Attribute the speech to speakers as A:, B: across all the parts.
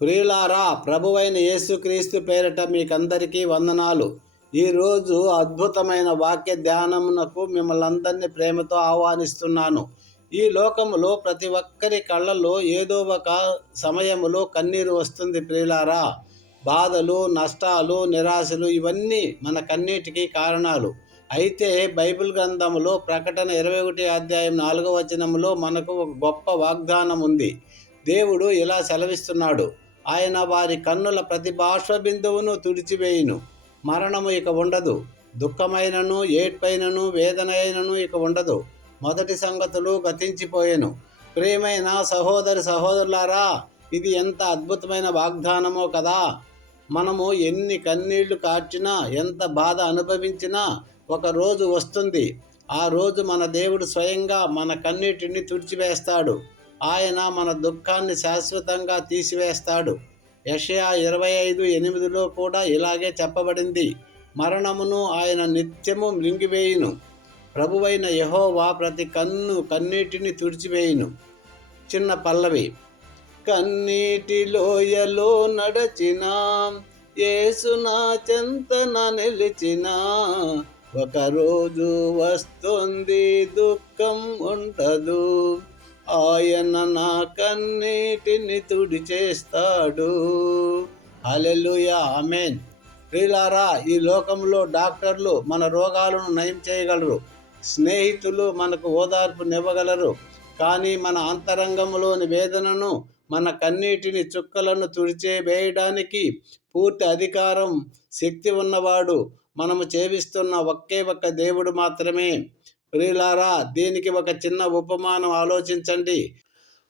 A: ప్రియులారా ప్రభువైన యేసుక్రీస్తు పేరిట మీకందరికీ వందనాలు. ఈరోజు అద్భుతమైన వాక్య ధ్యానమునకు మిమ్మల్ని అందరినీ ప్రేమతో ఆహ్వానిస్తున్నాను. ఈ లోకములో ప్రతి ఒక్కరి కళ్ళలో ఏదో ఒక సమయములో కన్నీరు వస్తుంది ప్రియులారా. బాధలు నష్టాలు నిరాశలు ఇవన్నీ మన కన్నీటికి కారణాలు. అయితే బైబిల్ గ్రంథములో ప్రకటన ఇరవై ఒకటి అధ్యాయం నాలుగవ వచనంలో మనకు ఒక గొప్ప వాగ్దానం ఉంది దేవుడు ఇలా సెలవిస్తున్నాడు. ఆయన వారి కన్నుల ప్రతి బిందువును తుడిచివేయును. మరణము ఇక ఉండదు. దుఃఖమైనను ఏడ్పైనను వేదన అయినను ఇక ఉండదు. మొదటి సంగతులు గతించిపోయెను. ప్రియమైన సహోదరి సహోదరులారా ఇది ఎంత అద్భుతమైన వాగ్దానమో కదా! మనము ఎన్ని కన్నీళ్ళు కార్చినా ఎంత బాధ అనుభవించినా ఒక రోజు వస్తుంది. ఆ రోజు మన దేవుడు స్వయంగా మన కన్నీటిని తుడిచివేస్తాడు. ఆయన మన దుఃఖాన్ని శాశ్వతంగా తీసివేస్తాడు. యషయా ఇరవై ఐదు ఎనిమిదిలో కూడా ఇలాగే చెప్పబడింది. మరణమును ఆయన నిత్యము మింగివేయును. ప్రభువైన యహోవా ప్రతి కన్ను కన్నీటిని తుడిచివేయును. చిన్న పల్లవి కన్నీటి లోయలో నడచిన. ఏసునా చెంతన నిలిచిన. ఒకరోజు వస్తుంది దుఃఖం ఉండదు. ఆయన నా కన్నీటిని తుడిచేస్తాడు. Hallelujah amen. ప్రియులారా ఈ లోకంలో డాక్టర్లు మన రోగాలను నయం చేయగలరు. స్నేహితులు మనకు ఓదార్పునివ్వగలరు కానీ మన అంతరంగంలోని వేదనను మన కన్నీటిని చుక్కలను తుడిచే వేయడానికి పూర్తి అధికారం శక్తి ఉన్నవాడు. మనము చేవిస్తున్న ఒకే ఒక్క దేవుడు మాత్రమే. ప్రియులారా దీనికి ఒక చిన్న ఉపమానం ఆలోచించండి.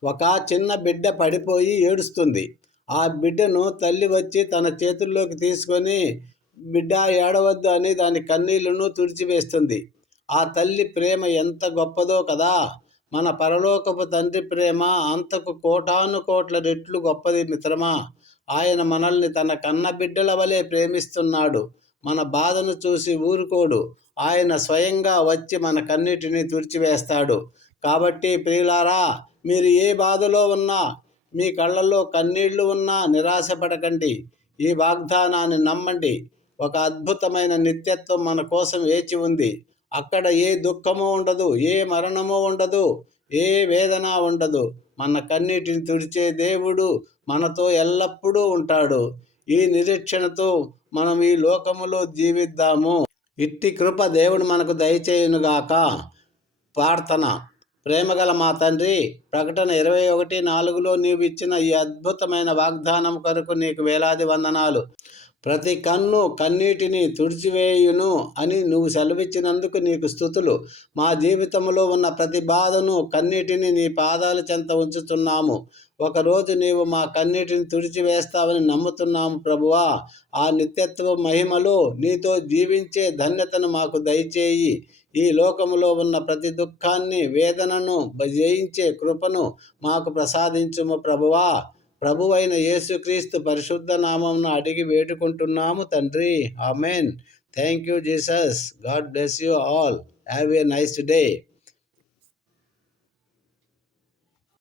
A: ఒక చిన్న బిడ్డ పడిపోయి ఏడుస్తుంది. ఆ బిడ్డను తల్లి వచ్చి తన చేతుల్లోకి తీసుకొని బిడ్డ ఏడవద్దు అని దాని కన్నీళ్ళను తుడిచివేస్తుంది. ఆ తల్లి ప్రేమ ఎంత గొప్పదో కదా! మన పరలోకపు తండ్రి ప్రేమ అంతకు కోటాను కోట్ల రెట్లు గొప్పది మిత్రమా! ఆయన మనల్ని తన కన్న బిడ్డల వలె ప్రేమిస్తున్నాడు. మన బాధను చూసి ఊరుకోడు. ఆయన స్వయంగా వచ్చి మన కన్నిటిని తుడిచివేస్తాడు. కాబట్టి ప్రియులారా మీరు ఏ బాధలో ఉన్నా మీ కళ్ళల్లో కన్నీళ్ళు ఉన్నా నిరాశపడకండి. ఈ వాగ్దానాన్ని నమ్మండి. ఒక అద్భుతమైన నిత్యత్వం మన కోసం వేచి ఉంది. అక్కడ ఏ దుఃఖము ఉండదు ఏ మరణము ఉండదు ఏ వేదన ఉండదు. మన కన్నీటిని తుడిచే దేవుడు మనతో ఎల్లప్పుడూ ఉంటాడు. ఈ నిరీక్షణతో మనం ఈ లోకములో జీవిద్దాము. ఇట్టి కృప దేవుడు మనకు దయచేయునుగాక. ప్రార్థన. ప్రేమగల మా తండ్రి ప్రకటన ఇరవై ఒకటి నాలుగులో నీవు ఇచ్చిన ఈ అద్భుతమైన వాగ్దానం కొరకు నీకు వేలాది వందనాలు. ప్రతి కన్ను కన్నీటిని తుడిచివేయును అని నువ్వు సెలవిచ్చినందుకు నీకు స్థుతులు. మా జీవితంలో ఉన్న ప్రతి బాధను కన్నీటిని నీ పాదాల చెంత ఉంచుతున్నాము. ఒకరోజు నీవు మా కన్నీటిని తుడిచివేస్తావని నమ్ముతున్నాము ప్రభువా. ఆ నిత్యత్వ మహిమలో నీతో జీవించే ధన్యతను మాకు దయచేయి. ఈ లోకములో ఉన్న ప్రతి దుఃఖాన్ని వేదనను జయించే కృపను మాకు ప్రసాదించుము ప్రభువా. ప్రభువైన యేసుక్రీస్తు పరిశుద్ధ నామంను అడిగి వేడుకుంటున్నాము తండ్రి. Amen. Thank you Jesus. God bless you all. Have a nice day.